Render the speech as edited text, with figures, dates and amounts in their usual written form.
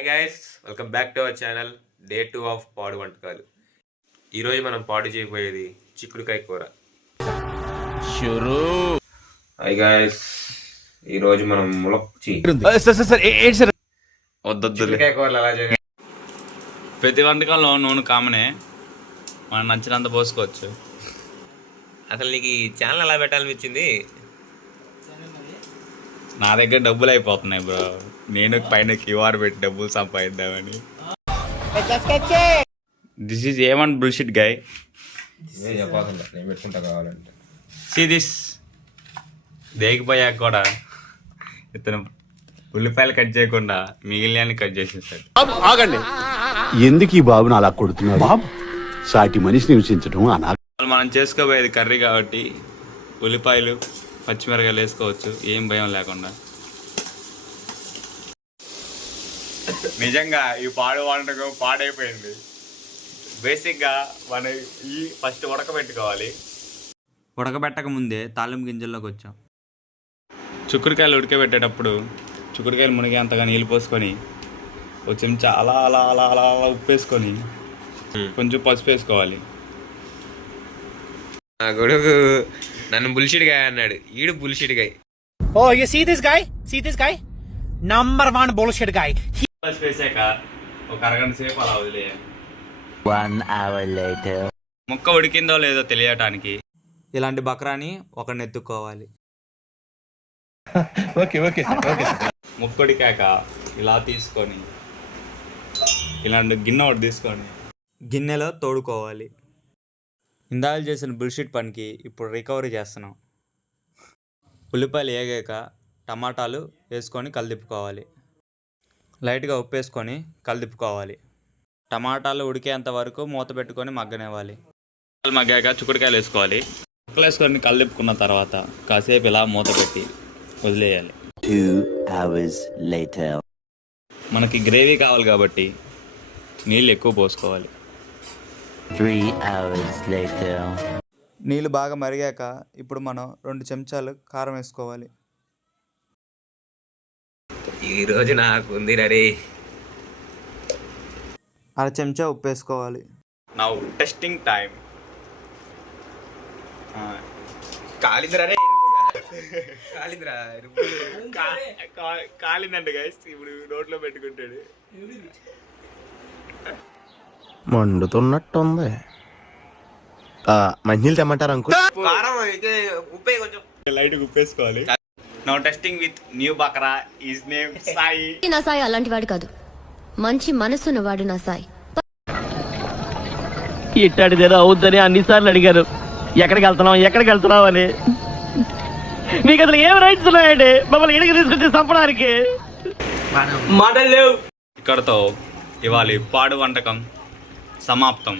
Hi guys, welcome back to our channel Day 2 of పాడు వంటకాలు. ఈరోజు మనం పాడు చేయబోయేది చిక్కుడుకాయ కూర. హాయ్ గాయస్, ఈరోజు మనం చిక్కుడుకాయ కూరలు ఎలా చేయాలి? ప్రతి వంటకంలో నూనె కామనే, మనం నచ్చినంత పోసుకోవచ్చు. అసలు నీకు ఈ ఛానల్ ఎలా పెట్టాలనిపించింది? నా దగ్గర డబ్బులు అయిపోతున్నాయి బ్రో, నేను పైన క్యూఆర్ పెట్టి డబ్బులు సంపాదిద్దామని. దిస్ ఈజ్ ఏమన్ బుల్షిట్ గై. నేను పెట్టుకుంటా కావాలంటే. సీ దిస్, దేగిపోయాక కూడా ఇతను ఉల్లిపాయలు కట్ చేయకుండా మిగిలిన కట్ చేసేసాడు. ఆగండి, ఎందుకు ఈ బాబుని అలా కొడుతున్నారు? బాబు సాటి మనిషిని హింసించడం అనా? మనం చేసుకోబోయేది కర్రీ కాబట్టి ఉల్లిపాయలు పచ్చిమిరకాయలు వేసుకోవచ్చు, ఏం భయం లేకుండా. నిజంగా ఈ పాడు వంటకం పాడైపోయింది. బేసిక్గా మనం ఈ ఫస్ట్ ఉడకబెట్టుకోవాలి. ఉడకబెట్టక ముందే తాలింపు గింజల్లోకి వచ్చాం. చిక్కుడుకాయలు ఉడకబెట్టేటప్పుడు చిక్కుడుకాయలు మునిగేంతగా నీళ్ళు పోసుకొని ఒక చెంచా అలా అలా అలా అలా అలా ఉప్పు వేసుకొని కొంచెం పసుపు వేసుకోవాలి. నా గొడుగు నన్ను బుల్షిట్ గాయ్ అన్నాడు, ఈడు bullshit guy. Oh, you see this guy? See this guy? Number one bullshit guy. పసుపు వేసాక ఒక అరగంట సేపు అలా వదిలేయాలి. 1 hour later. ముక్క ఉడికిందో లేదో తెలియటానికి ఇలాంటి బక్రాని ఒకరిని ఎత్తుక్కోవాలి. ముక్క ఉడికాక ఇలా తీసుకొని ఇలాంటి గిన్నె ఒకటి తీసుకొని గిన్నెలో తోడుకోవాలి. ఇందాక చేసిన బుల్షిట్ పనికి ఇప్పుడు రికవరీ చేస్తున్నాం. ఉల్లిపాయలు వేగాక టమాటాలు వేసుకొని కలిదిప్పుకోవాలి. లైట్గా ఉప్పు వేసుకొని కలిదిప్పుకోవాలి. టమాటాలు ఉడికేంత వరకు మూత పెట్టుకొని మగ్గనివ్వాలి. మగ్గాక చిక్కుడుకాయలు వేసుకోవాలి. ముక్కలు వేసుకొని కలిదిప్పుకున్న తర్వాత కాసేపు ఇలా మూత పెట్టి వదిలేయాలి. 2 hours later. మనకి గ్రేవీ కావాలి కాబట్టి నీళ్ళు ఎక్కువ పోసుకోవాలి. 3 hours later. నీళ్ళు బాగా మరిగాక ఇప్పుడు మనం 2 చెంచాలు కారం వేసుకోవాలి. ఈరోజు నాకు ఉంది రే. 1/2 చెంచా ఉప్పు వేసుకోవాలి. Now testing time. కాలిందంట గైస్, ఇప్పుడు నోట్లో పెట్టుకుంటాడు. మండుతున్నట్టుంది. మంచినీళ్ళు తెమ్మంటారు అంకుల్? లైట్ ఉప్పు వేసుకోవాలి. Now testing with new bakra, his name Sai. నా సాయి అలాంటి వాడు కాదు, మంచి మనసున్నవాడు నా సాయి. ఇట్టాడిదేదో అవుద్దని అన్నిసార్లు అడిగారు, ఎక్కడికి వెళ్తున్నావు అని. మీకు అసలు ఏం రైట్స్ ఉన్నాయండి మమ్మల్ని ఇడికి తీసుకొచ్చి చంపడానికి? మాటలు లేవు. ఇక్కడతో ఇవాళ పాడు వంటకం సమాప్తం.